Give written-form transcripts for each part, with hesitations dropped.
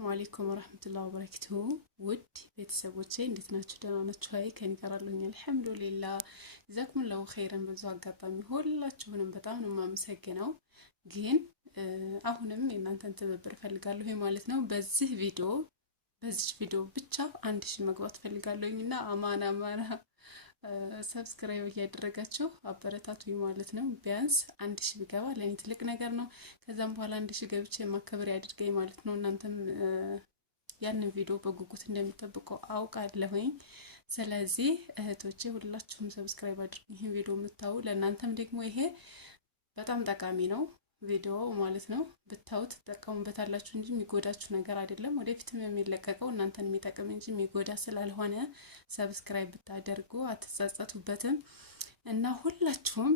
ወአለይኩም ወራህመቱላሂ ወበረካቱሁ ውድ ቤተሰቦቼ እንዴት ናችሁ? ደህና ናችሁ? አይ ከኔ ጋር አለሁኝ አልሐምዱሊላህ ጀዛኩሙላሁ ኸይረን። በዙ አጋጣሚ ሁላችሁንም በጣም ነው የማመሰግነው። ግን አሁንም የእናንተን ትብብር ፈልጋለሁ ማለት ነው። በዚህ ቪዲዮ ብቻ 1000 መግባት ፈልጋለሁኝና አማና ሰብስክራይብ እያደረጋችሁ አበረታቱኝ ማለት ነው። ቢያንስ 1000 ቢገባ ለኔ ትልቅ ነገር ነው። ከዛም በኋላ 1000 ገብቼ ማከበር ያድርገኝ ማለት ነው። እናንተም ያንን ቪዲዮ በጉጉት እንደምትጠብቁ አውቃለሁኝ። ስለዚህ እህቶቼ ሁላችሁም ሰብስክራይብ አድርጉኝ። ይሄን ቪዲዮ የምታዩ ለእናንተም ደግሞ ይሄ በጣም ጠቃሚ ነው ቪዲዮ ማለት ነው። ብታዩት ተጠቀሙበታላችሁ እንጂ የሚጎዳችሁ ነገር አይደለም። ወደፊትም የሚለቀቀው እናንተን የሚጠቅም እንጂ የሚጎዳ ስላልሆነ ሰብስክራይብ ብታደርጉ አትጸጸቱበትም። እና ሁላችሁም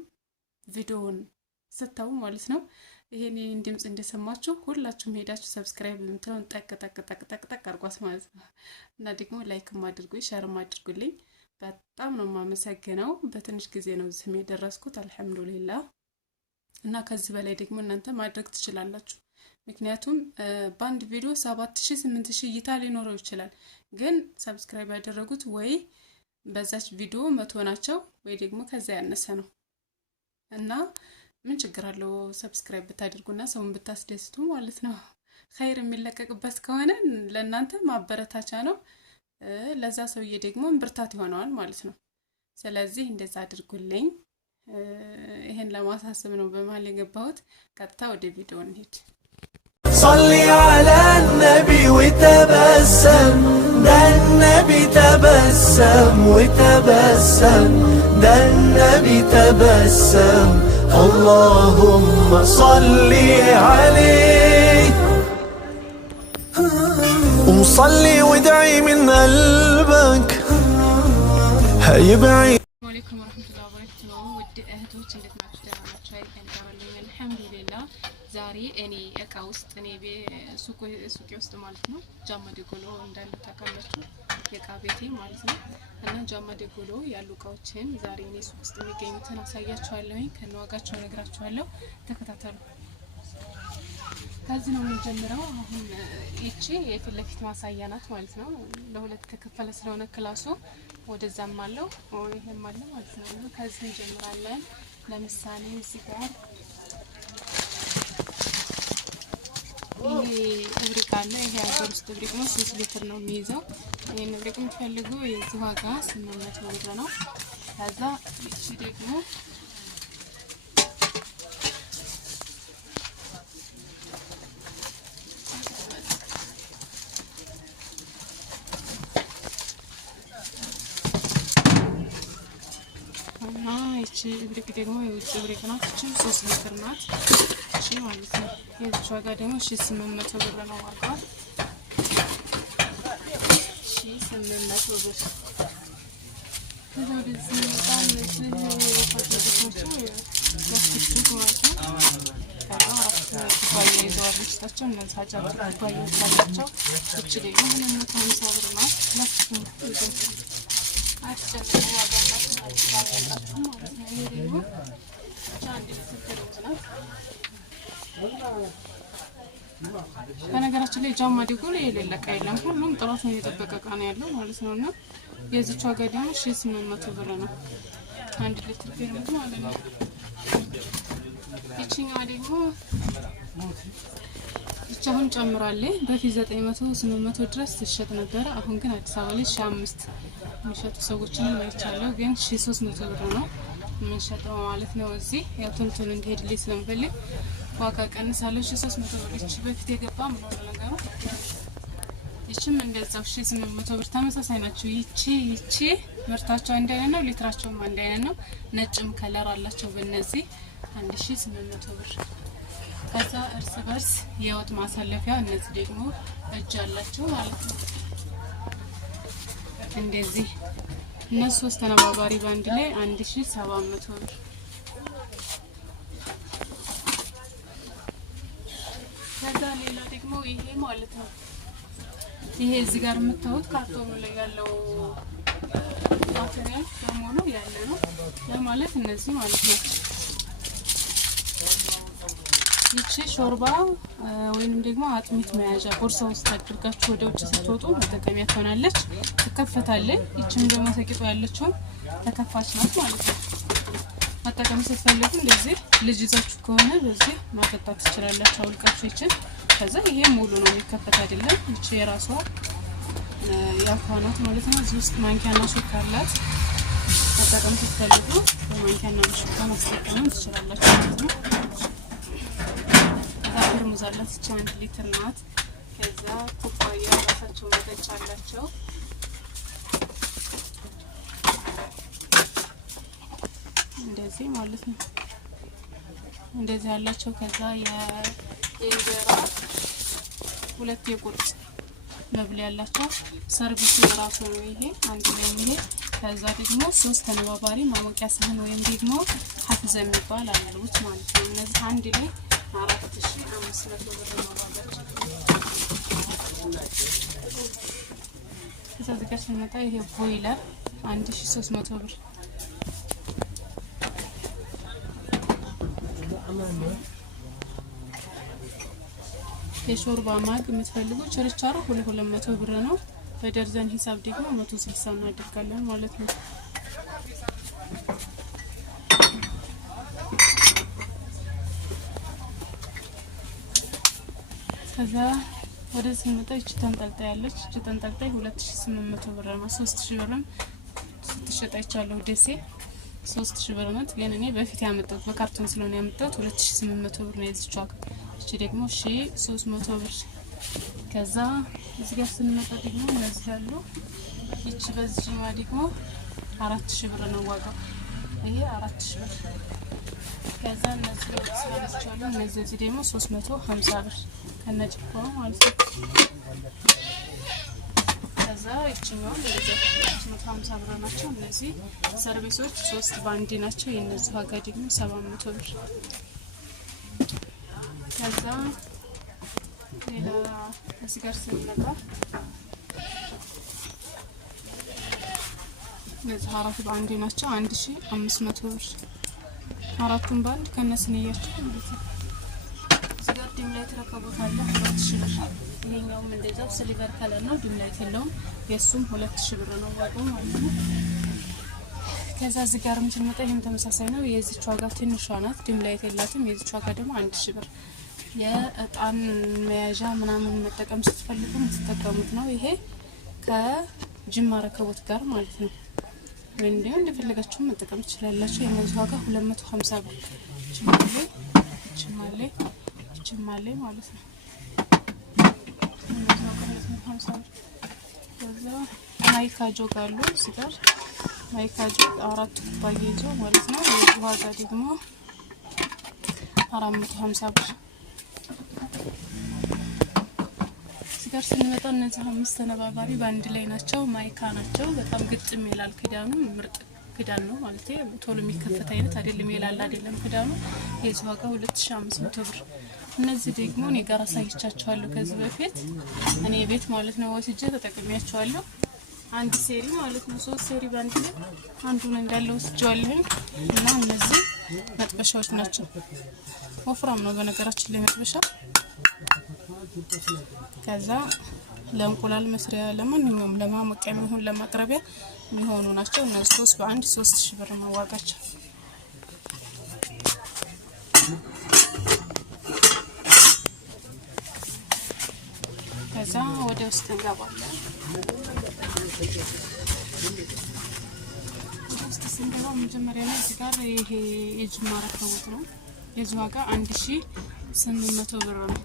ቪዲዮውን ስታዩ ማለት ነው ይሄን ድምጽ እንደሰማችሁ ሁላችሁም ሄዳችሁ ሰብስክራይብ የምትለውን ጠቅ አርጓት ማለት ነው። እና ደግሞ ላይክም አድርጉኝ፣ ሼርም አድርጉልኝ። በጣም ነው የማመሰግነው። በትንሽ ጊዜ ነው እዚህ የደረስኩት አልሐምዱሊላህ። እና ከዚህ በላይ ደግሞ እናንተ ማድረግ ትችላላችሁ። ምክንያቱም በአንድ ቪዲዮ 7000 8000 እይታ ሊኖረው ይችላል። ግን ሰብስክራይብ ያደረጉት ወይ በዛች ቪዲዮ 100 ናቸው ወይ ደግሞ ከዛ ያነሰ ነው። እና ምን ችግር አለው ሰብስክራይብ ብታደርጉና ሰውን ብታስደስቱ ማለት ነው። ኸይር የሚለቀቅበት ከሆነ ለእናንተ ማበረታቻ ነው፣ ለዛ ሰውዬ ደግሞ ብርታት ይሆነዋል ማለት ነው። ስለዚህ እንደዛ አድርጉልኝ። ይሄን ለማሳሰብ ነው በመሃል የገባሁት። ቀጥታ ወደ ቪዲዮ እንሂድ። صلي على النبي وتبسم ده النبي تبسم وتبسم ده النبي تبسم اللهم صل عليه وصلي وادعي من قلبك هيبعي ወአለይኩም ወራህመቱላሂ ወበረካቱሁ ውድ እህቶች እንዴት ናችሁ? ደህና ናችሁ? አይ ከኔ ጋር አለሁኝ አልሐምዱሊላህ። ዛሬ እኔ እቃ ውስጥ ሱቄ ውስጥ ማለት ነው ጃማ ደጎሎ እንዳለ ታውቃላችሁ፣ የእቃ ቤቴ ማለት ነው። እና ጃማ ደጎሎ ያሉ እቃዎችን ዛሬ እኔ ሱቅ ውስጥ የሚገኙትን አሳያችኋለሁኝ፣ ከነዋጋቸው እነግራችኋለሁ። ተከታተሉ። ከዚህ ነው የምንጀምረው። አሁን እቺ የፊት ለፊት ማሳያ ናት ማለት ነው። ለሁለት ተከፈለ ስለሆነ ክላሱ ወደዛም አለው ይሄም አለ ማለት ነው። ከዚህ እንጀምራለን። ለምሳሌ እዚህ ጋር ይሄ እብሪቅ አለ። ይሄ አገር ውስጥ እብሪቅ ነው፣ 3 ሊትር ነው የሚይዘው። ይሄን እብሪቅ የምትፈልጉ የዚህ ዋጋ 800 ብር ነው። ከዛ እቺ ደግሞ እቺ እብሪቅ ደግሞ የውጭ እብሪቅ ናት። እቺ 3 ሊትር ናት። እቺ ማለት ነው። የዚህ ዋጋ ደግሞ 800 ብር ነው ዋጋው። 800 ብር። ከዛ ወደዚህ በጣም እዚህ ፋሽኖች ፕላስቲክ ማለት ነው። ኩባያ ይዘዋል ውስጣቸው። እነዚህ አጫጭር ኩባያዎች አላቸው። እቺ ደግሞ 250 ብር ናት። ፕላስቲክ ይዘዋል። በነገራችን ላይ ጃማ ደጎሎ የሌለ እቃ የለም። ሁሉም ጥራቱን የጠበቀ እቃ ነው ያለው ማለት ነው። እና የዚች ዋጋ ደግሞ 800 ብር ነው። 1 ሊትር ፔርሙዝ ማለት ነው። ይቺኛዋ ደግሞ አሁን ጨምራለች። በፊት 900 800 ድረስ ትሸጥ ነበረ። አሁን ግን አዲስ አበባ ላይ 1500 የሚሸጡ ሰዎችንም አይቻለሁ። ግን 1300 ብር ነው የምንሸጠው ማለት ነው። እዚህ ያው ቶሎ እንዲሄድልኝ ስለምፈልግ ዋጋ ቀንሳለሁ። 1300 ብር። እቺ በፊት የገባ ምን ሆነ ነገሩ። እቺም እንደዛው 800 ብር ተመሳሳይ ናቸው። ይቺ ምርታቸው አንድ አይነት ነው፣ ሊትራቸውም አንድ አይነት ነው። ነጭም ከለር አላቸው በእነዚህ 1800 ብር። ከዛ እርስ በርስ የወጥ ማሳለፊያ እነዚህ ደግሞ እጅ አላቸው ማለት ነው። እንደዚህ እነሱ 3 ተነባባሪ ባንድ ላይ 1700 ብር። ከዛ ሌላ ደግሞ ይሄ ማለት ነው። ይሄ እዚህ ጋር የምታዩት ካርቶኑ ላይ ያለው ማቴሪያል ደግሞ ነው ያለ ነው ለማለት እነዚህ ማለት ነው። ይቺ ሾርባ ወይንም ደግሞ አጥሚት መያዣ ቦርሳ ውስጥ አድርጋችሁ ወደ ውጭ ስትወጡ መጠቀሚያ ትሆናለች። ትከፈታለች። ይቺም ደግሞ ተቂጦ ያለችው ተከፋች ናት ማለት ነው። መጠቀም ስትፈልጉ እንደዚህ ልጅ ይዛችሁ ከሆነ በዚህ ማጠጣት ትችላላችሁ። አውልቃችሁ ይቺ ከዛ ይሄ ሙሉ ነው የሚከፈት አይደለም። ይቺ የራሷ ያልኳናት ማለት ነው። እዚህ ውስጥ ማንኪያና ሹካ አላት። መጠቀም ስትፈልጉ በማንኪያና ሹካ ማስጠቀም ትችላላችሁ ማለት ነው። ተርሙዝ አላት። ይቺ 1 ሊትር ናት። ከዛ ኩባያ ራሳቸው መጠጫ አላቸው። እንደዚህ ማለት ነው። እንደዚህ ያላቸው ከዛ የእንጀራ 2 የቁርጥ መብሊያ ያላቸው ሰርቪስ የራሱ ነው ይሄ አንድ ላይ ነው። ከዛ ደግሞ 3 ተነባባሪ ማሞቂያ ሳህን ወይም ደግሞ ሀፍዘ የሚባል አሉት ማለት ነው። እነዚህ አንድ ላይ 4500 ብር ነው ዋጋቸው። ከዛ ዝጋሽ ስንመጣ ይሄ ቦይለር 1300 ብር። የሾርባ ማግ የምትፈልጉ ችርቻሮ 200 ብር ነው። በደርዘን ሂሳብ ደግሞ 160 እናደርጋለን ማለት ነው። ከዛ ወደ ስንመጣ እቺ ተንጠልጣይ ያለች እቺ ተንጠልጣይ 2800 ብር ነው። 3000 ብርም ስትሸጥ አይቻለሁ ደሴ 3000 ብር ናት። ግን እኔ በፊት ያመጣሁት በካርቶን ስለሆነ ያመጣሁት 2800 ብር ነው የዚች ዋጋ። እቺ ደግሞ 1300 ብር። ከዛ እዚህ ጋር ስንመጣ ደግሞ እነዚህ ያሉ እቺ በዚህ ማ ደግሞ 4000 ብር ነው ዋጋው። ይሄ 4000 ብር። ከዛ እነዚህ ስለስቻሉ እነዚህ ደግሞ 350 ብር ከነጭቆ ማለት ነው። ከዛ እቺኛው ለዚህ 350 ብር ናቸው። እነዚህ ሰርቪሶች 3 ባንዲ ናቸው። የነዚህ ዋጋ ደግሞ 700 ብር። ከዛ ሌላ እዚህ ጋር ስንመጣ እነዚህ 4 ባንዲ ናቸው 1500 ብር። 4ቱም ባንድ ከነስንያቸው ማለት ነው። እዚህ ጋር ዲም ላይት ረከቦት አለ 2000 ብር። ይሄኛውም እንደዛው ሲልቨር ከለር ነው፣ ዲም ላይት የለውም። የሱም 2000 ብር ነው ዋጋው ማለት ነው። ከዛ እዚህ ጋር ስንመጣ ይሄም ተመሳሳይ ነው። የዚች ዋጋ ትንሿ ናት፣ ዲም ላይት የላትም። የዚች ዋጋ ደግሞ 1000 ብር። የእጣን መያዣ ምናምን መጠቀም ስትፈልጉ የምትጠቀሙት ነው። ይሄ ከጅማ ረከቦት ጋር ማለት ነው። ወይም ደግሞ እንደፈለጋችሁ መጠቀም ትችላላችሁ። የነዚህ ዋጋ 250 ብር። ችማሌ ማለት ነው። እነዚህ ዋጋ 250 ብር። ከዛ ማይካ ጆግ አሉ እዚህ ጋር ማይካ ጆግ 4 ኩባያ ይዞ ማለት ነው። የዚህ ዋጋ ደግሞ 450 ብር። ጋር ስንመጣ እነዚህ 5 ተነባባሪ ባንድ ላይ ናቸው። ማይካ ናቸው። በጣም ግጥም ይላል ክዳኑ። ምርጥ ክዳን ነው ማለት ነው። ቶሎ የሚከፈት አይነት አይደለም። ይላል አይደለም ክዳኑ። የዚህ ዋጋ 2500 ብር። እነዚህ ደግሞ እኔ ጋር አሳይቻቸዋለሁ ከዚህ በፊት እኔ ቤት ማለት ነው ወስጄ ተጠቅሚያቸዋለሁ። አንድ ሴሪ ማለት ነው 3 ሴሪ ባንድ ላይ አንዱን እንዳለ ወስጄዋለሁ። እና እነዚህ መጥበሻዎች ናቸው። ወፍራም ነው በነገራችን ላይ መጥበሻ። ከዛ ለእንቁላል መስሪያ ለማንኛውም ለማሞቂያ የሚሆን ለማቅረቢያ የሚሆኑ ናቸው። እነዚህ 3 በአንድ 3000 ብር ነው ዋጋቸው። ከዛ ወደ ውስጥ እንገባለን። ውስጥ ስንገባ መጀመሪያ ላይ እዚህ ጋር ይሄ የጅማ ረከቦት ነው። የዚህ ዋጋ 1800 ብር ነው።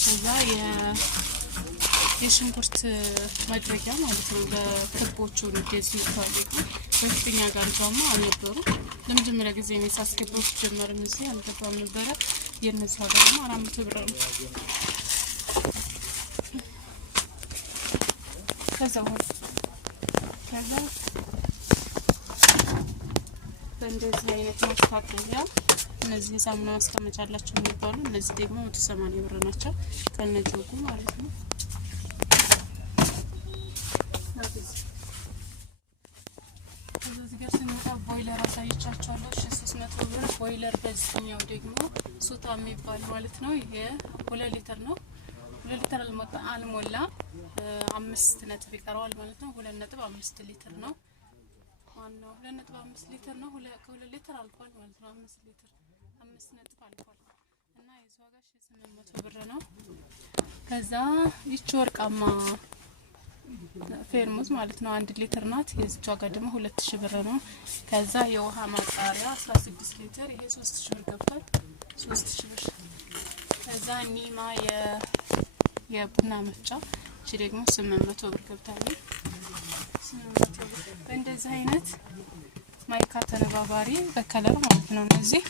ከዛ የሽንኩርት ማድረጊያ ማለት ነው። ለክቦቹ እንደዚህ ታሪኩ በፊትኛ ጋር እንኳን አልነበሩ። ለመጀመሪያ ጊዜ ነው ሳስገባው ጀመርም እዚህ አልገባም ነበረ። የነዚህ ዋጋ ደግሞ 400 ብር ነው። ከዛ በእንደዚህ አይነት ማስታወቂያ እነዚህ ሳሙና ማስቀመጫላቸው የሚባሉ እነዚህ ደግሞ 180 ብር ናቸው ከነጆጉ ማለት ነው። እዚህ ጋር ስንመጣ ቦይለር አሳይቻችኋለሁ። 300 ብር ቦይለር ቦይለር በዚህኛው ደግሞ ሱታ የሚባል ማለት ነው። ይሄ 2 ሊትር ነው። 2 ሊትር አልሞላ 5 ነጥብ ይቀረዋል ማለት ነው። 2.5 ሊትር ነው። ዋናው 2.5 ሊትር ነው። ከ2 ሊትር አልፏል ማለት ነው። 5 ሊትር 5 ነጥብ አልፏል እና የዚህ ዋጋ 800 ብር ነው። ከዛ ይቺ ወርቃማ ፌርሙዝ ማለት ነው 1 ሊትር ናት። የዚህ ዋጋ ደግሞ 2000 ብር ነው። ከዛ የውሃ ማጣሪያ 16 ሊትር ይሄ 3000 ብር ገብቷል። 3000 ብር። ከዛ ኒማ የቡና መፍጫ እቺ ደግሞ 800 ብር ገብታለች። 800 ብር። በእንደዚህ አይነት ማይካ ተነባባሪ በከለር ማለት ነው። እነዚህ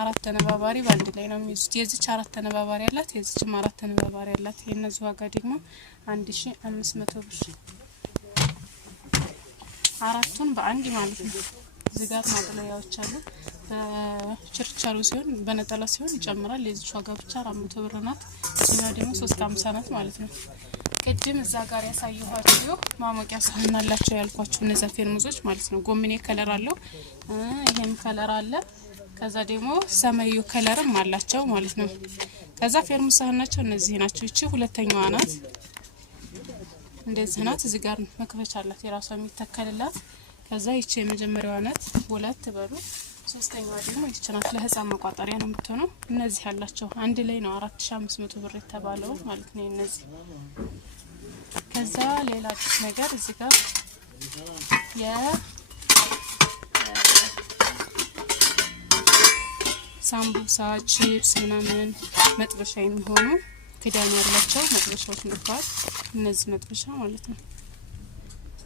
4 ተነባባሪ ባንድ ላይ ነው የሚይዙት። የዚች 4 ተነባባሪ ያላት የዚችም 4 ተነባባሪ ያላት። የነዚህ ዋጋ ደግሞ 1500 ብር። አራቱን በአንድ ማለት ነው። ዝጋት ማጥለያዎች አሉ። በችርቻሩ ሲሆን በነጠላ ሲሆን ይጨምራል። የዚች ዋጋ ብቻ 400 ብር ናት። እኛው ደግሞ 350 ናት ማለት ነው። ቅድም እዛ ጋር ያሳየኋችሁ ማሞቂያ ሳህን አላቸው ያልኳችሁ እነዛ ፌርሙዞች ማለት ነው። ጎምኔ ከለር አለው። ይሄም ከለር አለ። ከዛ ደግሞ ሰማያዊ ከለርም አላቸው ማለት ነው። ከዛ ፌርሙዝ ሳህን ናቸው እነዚህ ናቸው። እቺ ሁለተኛዋ ናት። እንደዚህ ናት። እዚህ ጋር መክፈቻ አላት የራሷ የሚተከልላት። ከዛ ይቺ የመጀመሪያዋ ናት። 2 በሉ። ሶስተኛዋ ደግሞ ይቺ ናት። ለህፃን መቋጠሪያ ነው የምትሆነው። እነዚህ ያላቸው አንድ ላይ ነው 4500 ብር የተባለው ማለት ነው እነዚህ። ከዛ ሌላ አዲስ ነገር እዚህ ጋር ሳምቡሳ ቺፕስ ምናምን መጥበሻ የሚሆኑ ክዳን ያላቸው መጥበሻዎች መጥተዋል። እነዚህ መጥበሻ ማለት ነው።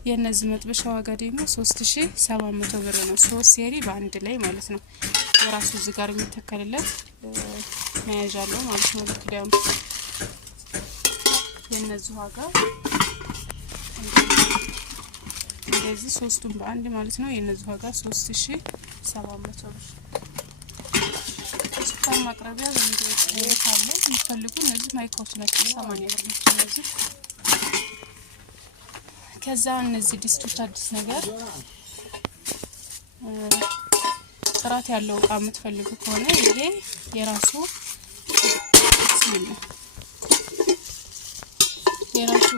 የነዚህ መጥበሻ ዋጋ ደግሞ 3700 ብር ነው። 3 ሴሪ በአንድ ላይ ማለት ነው። የራሱ እዚህ ጋር የሚተከልለት መያዣ አለው ማለት ነው ለክዳኑ። የነዚህ ዋጋ እንደዚህ 3ቱም በአንድ ማለት ነው። የነዚህ ዋጋ 3700 ብር። ስኳር ማቅረቢያ በሚገኝ ካለ የሚፈልጉ እነዚህ ማይካዎች ናቸው። 80 ብር ነው እነዚህ። ከዛ እነዚህ ድስቶች አዲስ ነገር ጥራት ያለው እቃ የምትፈልጉ ከሆነ ይሄ የራሱ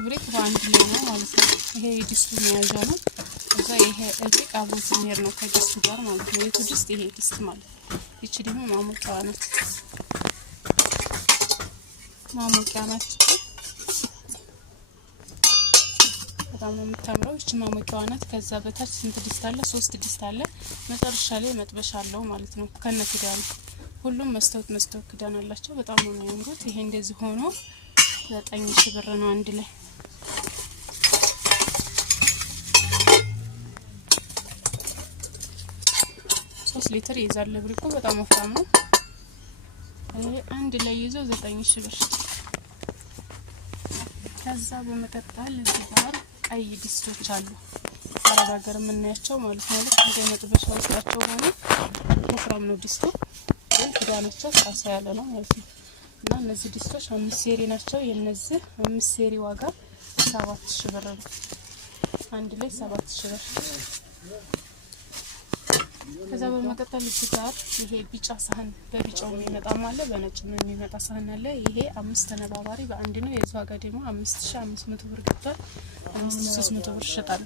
ብሬክ በአንድ ላይ ነው ማለት ነው። ይሄ የድስቱ መያዣ ነው። ከዛ ይሄ እዚህ አብሮት የሚሄድ ነው ከድስቱ ጋር ማለት ነው። የቱ ድስት ይሄ ድስት ማለት ነው። ይቺ ደግሞ ማሞቂያዋ ናት። ማሞቂያ ናት። በጣም ነው የምታምረው። ይቺ ማሞቂያዋ ናት። ከዛ በታች ስንት ድስት አለ? 3 ድስት አለ። መጨረሻ ላይ መጥበሻ አለው ማለት ነው ከነ ክዳኑ። ሁሉም መስታወት ክዳን አላቸው። በጣም ነው የሚያምሩት። ይሄ እንደዚህ ሆኖ 9000 ብር ነው አንድ ላይ። 3 ሊትር ይዛል። ብሪኮ በጣም ወፍራም ነው። ይሄ አንድ ላይ ይዞ 9000 ብር። ከዛ በመቀጠል እዚህ ጋር ቀይ ድስቶች አሉ። አረብ ሀገር የምናያቸው ማለት ነው። እንደ መጥበሻ ውስጣቸው ሆኖ ወፍራም ነው ድስቱ፣ ግን ክዳናቸው ሳሳ ያለ ነው ማለት ነው። እና እነዚህ ድስቶች 5 ሴሪ ናቸው። የነዚህ 5 ሴሪ ዋጋ 7000 ብር ነው። አንድ ላይ 7000 ብር። ከዛ በመቀጠል እዚህ ጋር ይሄ ቢጫ ሳህን በቢጫው የሚመጣም አለ፣ በነጭም የሚመጣ ሳህን አለ። ይሄ 5 ተነባባሪ በአንድ ነው። የዚህ ዋጋ ደግሞ 5500 ብር ገብቷል። 5300 ብር ይሸጣሉ።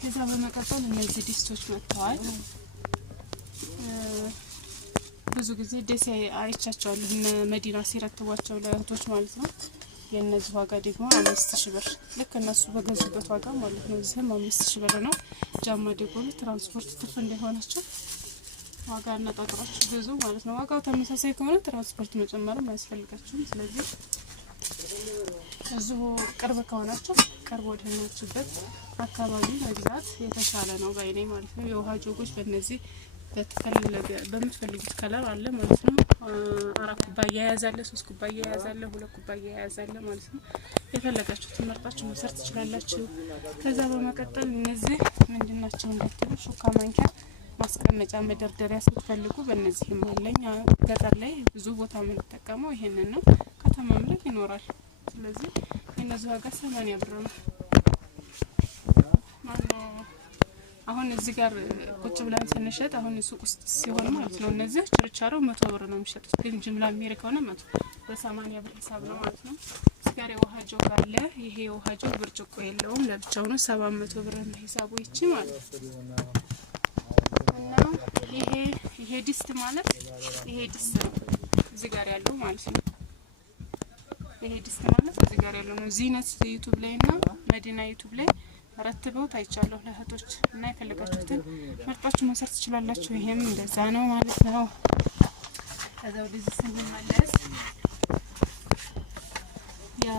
ከዛ በመቀጠል እነዚህ ድስቶች መጥተዋል። ብዙ ጊዜ ደስ አይቻቸዋለሁ እነ መዲና ሲረክቧቸው ለእህቶች ማለት ነው። የነዚህ ዋጋ ደግሞ 5000 ብር ልክ እነሱ በገዙበት ዋጋ ማለት ነው። እዚህም 5000 ብር ነው። ጃማ ደጎሉ ትራንስፖርት ትርፍ እንደሆነቸው ዋጋ አነጣጥራችሁ ብዙ ማለት ነው። ዋጋው ተመሳሳይ ከሆነ ትራንስፖርት መጨመርም አያስፈልጋችሁም። ስለዚህ እዚሁ ቅርብ ከሆናችሁ ቅርብ ወደሆናችሁበት አካባቢ መግዛት የተሻለ ነው ባይኔ ማለት ነው። የውሃ ጆጎች በእነዚህ በምትፈልጉት ከለር አለ ማለት ነው። 4 ኩባያ ያዛለ፣ 3 ኩባያ ያዛለ፣ 2 ኩባያ ያዛለ ማለት ነው። የፈለጋችሁትን መርጣችሁ መውሰድ ትችላላችሁ። ከዛ በመቀጠል እነዚህ ምንድናቸው እንዳትሉ ሹካ ማንኪያ ማስቀመጫ መደርደሪያ ስትፈልጉ በእነዚህም አለኝ። ገጠር ላይ ብዙ ቦታ የምንጠቀመው ይሄንን ነው። ከተማም ላይ ይኖራል። ስለዚህ የነዚህ ዋጋ 80 ብር ነው። አሁን እዚህ ጋር ቁጭ ብለን ስንሸጥ አሁን ሱቅ ውስጥ ሲሆን ማለት ነው እነዚህ ችርቻሮ 100 ብር ነው የሚሸጡት። ግን ጅምላ አሜሪካውና 100 በ80 ብር ሂሳብ ነው ማለት ነው። እዚህ ጋር የውሃ ጆግ አለ። ይሄ የውሃ ጆግ ብርጭቆ የለውም ለብቻው ነው 700 ብር ነው ሂሳቡ ይቺ ማለት ነው። እና ይሄ ዲስት ማለት ይሄ ዲስት ነው እዚህ ጋር ያለው ማለት ነው። ይሄ ዲስት ማለት እዚህ ጋር ያለው ነው። ዚነት ዩቲዩብ ላይ እና መዲና ዩቲዩብ ላይ ረትበው ታይቻለሁ ለእህቶች እና የፈለጋችሁትን መርጣችሁ መውሰድ ትችላላችሁ። ይሄም እንደዛ ነው ማለት ነው። ከዛ ወደዚህ ስንመለስ ያ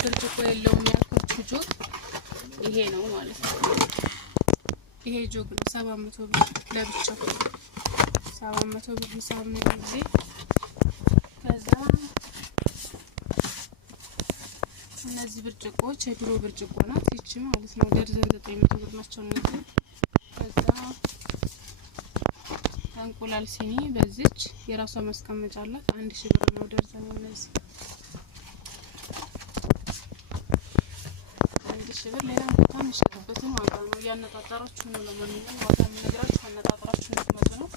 ብርጭቆ የለውም ያልኳችሁ ጆግ ይሄ ነው ማለት ነው። ይሄ ጆግ ነው 700 ብር ለብቻው 700 ብር ሂሳብ ነው ጊዜ። ከዛ እነዚህ ብርጭቆዎች የድሮ ብርጭቆ ናት ይቺ ማለት ነው። ደርዘን 900 ብር ናቸው እነዚህ። ከዛ እንቁላል ሲኒ በዚች የራሷ ማስቀመጫ አላት 1000 ብር ነው ደርዘን እነዚህ 1000 ብር። ሌላ ቦታ የሚሸጡበትን ዋጋ ነው እያነጣጠራችሁ ነው። ለማንኛውም ዋጋ የምነግራችሁ አነጣጥራችሁ እንድትመጡ ነው።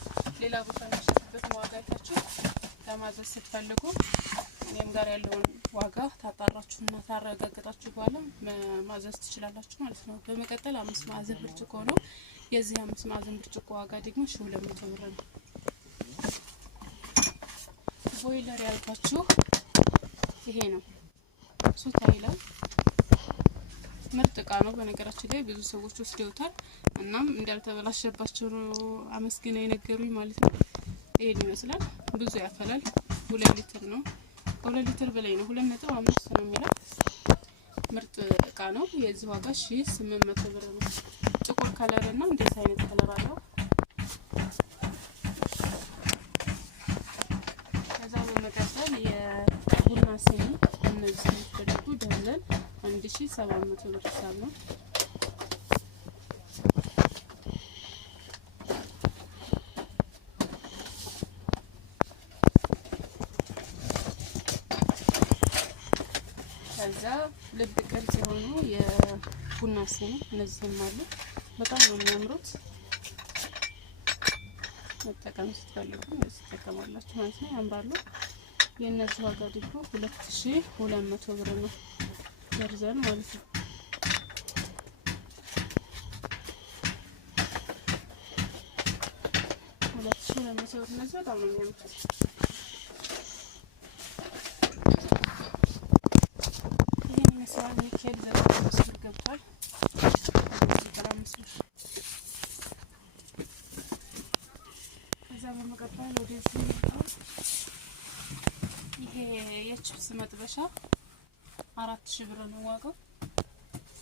ሌላ ቦታ የሚሸጡበትን ዋጋ አይታችሁ ለማዘዝ ስትፈልጉ እኔም ጋር ያለውን ዋጋ ታጣራችሁና ታረጋግጣችሁ በኋላ ማዘዝ ትችላላችሁ ማለት ነው። በመቀጠል 5 ማዕዘን ብርጭቆ ነው። የዚህ 5 ማዕዘን ብርጭቆ ዋጋ ደግሞ 1200 ብር ነው። ቦይለር ያልኳችሁ ይሄ ነው። ሱታ ይላል። ምርጥ እቃ ነው። በነገራችን ላይ ብዙ ሰዎች ወስደውታል። እናም እንዳልተበላሸባቸው አመስግነው የነገሩኝ ማለት ነው። ይሄን ይመስላል። ብዙ ያፈላል። 2 ሊትር ነው። 2 ሊትር በላይ ነው። 2.5 ነው የሚለው ምርጥ እቃ ነው። የዚህ ዋጋ 1800 ብር ነው። ጥቁር ከለር እና እንደዚህ አይነት ከለር አለው። ከዛ በመቀጠል የቡና ሲኒ እነዚህ የሚፈልጉ ደርዘን 1700 ብር ሂሳብ ነው። ከዛ ልብ ቅርጽ የሆኑ የቡና ሲኒ እነዚህም አሉ። በጣም ነው የሚያምሩት። መጠቀም ስትፈልጉ እነዚህ ተጠቀማላችሁ ማለት ነው። ያምራሉ። የእነዚህ ዋጋ ደግሞ 2200 ብር ነው ደርዘን ማለት ነው። እነዚህ በጣም ነው የሚያምሩት። ኒኬል 95 ብር ገብቷል። ከዛ በመቀጠል ወደዚህ ይሄ የቺፕስ መጥበሻ 4000 ብር ነው ዋጋው።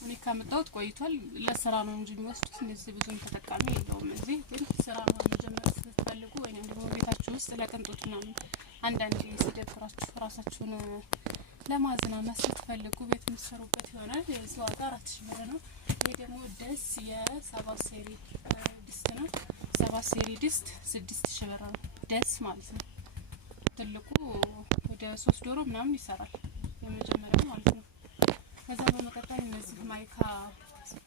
እኔ ካመጣሁት ቆይቷል። ለስራ ነው እንጂ የሚወስዱት እንደዚህ ብዙም ተጠቃሚ የለውም። እዚህ ግን ስራ ነው መጀመር ስትፈልጉ ወይንም ደግሞ ቤታችሁ ውስጥ ለቅንጦት ምናምን አንዳንዴ ሲደብራችሁ ራሳችሁን ለማዝናናት ስትፈልጉ ቤት የምትሰሩበት ይሆናል። የዚህ ዋጋ 4000 ብር ነው። ይሄ ደግሞ ደስ የ7 ሴሪ ድስት ነው። 7 ሴሪ ድስት 6000 ብር ነው ደስ ማለት ነው። ትልቁ ወደ 3 ዶሮ ምናምን ይሰራል የመጀመሪያው ማለት ነው። ከዛ በመቀጠል እነዚህ ማይካ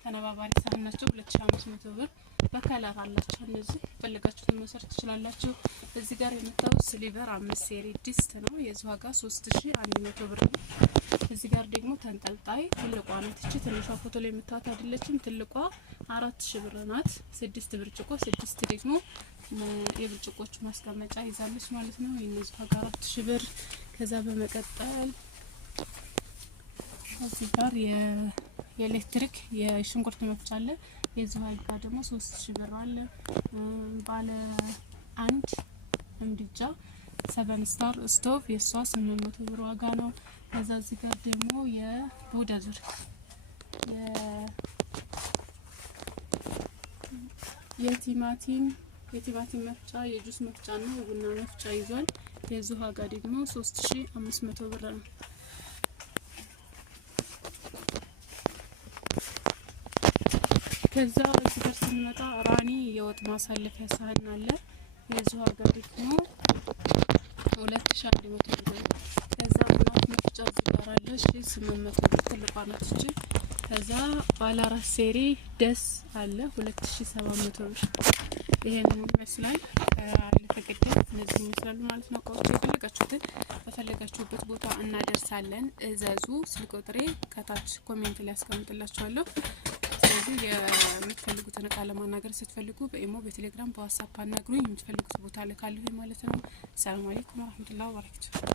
ተነባባሪ ሳህን ናቸው 2500 ብር በከለር አላቸው። እነዚህ ፈልጋችሁትን መውሰድ ትችላላችሁ። እዚህ ጋር የምታዩት ስሊቨር 5 ሴሪ ድስት ነው። የዚህ ዋጋ 3100 ብር ነው። እዚህ ጋር ደግሞ ተንጠልጣይ ትልቋ ናት። እቺ ትንሿ ፎቶ ላይ የምታዩት አይደለችም። ትልቋ 4000 ብር ናት። 6 ብርጭቆ 6 ደግሞ የብርጭቆቹ ማስቀመጫ ይዛለች ማለት ነው። የነዚህ ዋጋ 4000 ብር። ከዛ በመቀጠል እዚህ ጋር የኤሌክትሪክ የሽንኩርት መፍጫ አለ። የዚህ ዋጋ ደግሞ 3000 ብር አለ። ባለ 1 ምድጃ 7 ስታር ስቶቭ የሷ 800 ብር ዋጋ ነው። ከዛ እዚህ ጋር ደግሞ የቡዳዝር የቲማቲም መፍጫ የጁስ መፍጫ እና የቡና መፍጫ ይዟል። የዚህ ዋጋ ደግሞ 3500 ብር ነው። ከዛ እዚህ ጋር ስንመጣ ራኒ የወጥ ማሳለፊያ ሳህን አለ። የዚህ ዋጋ ደግሞ 2100 ብር። ከዛ እናት መፍጫ እዚህ ጋር አለ 800 ብር ትልቋ ናት እቺ። ከዛ ባለ 4 ሴሪ ደስ አለ 2700 ብር። ይሄንን ይመስላል። ለተቀደም እነዚህ ይመስላሉ ማለት ነው። እቃዎች የፈለጋችሁትን በፈለጋችሁበት ቦታ እናደርሳለን። እዘዙ። ስልክ ቁጥሬ ከታች ኮሜንት ላይ አስቀምጥላችኋለሁ። ስለዚህ የምትፈልጉትን እቃ ለማናገር ስትፈልጉ በኢሞ፣ በቴሌግራም፣ በዋትስአፕ አናግሩኝ። የምትፈልጉት ቦታ ልካለሁ ማለት ነው። ሰላም አለይኩም ወራህመቱላሂ ወበረካቱ።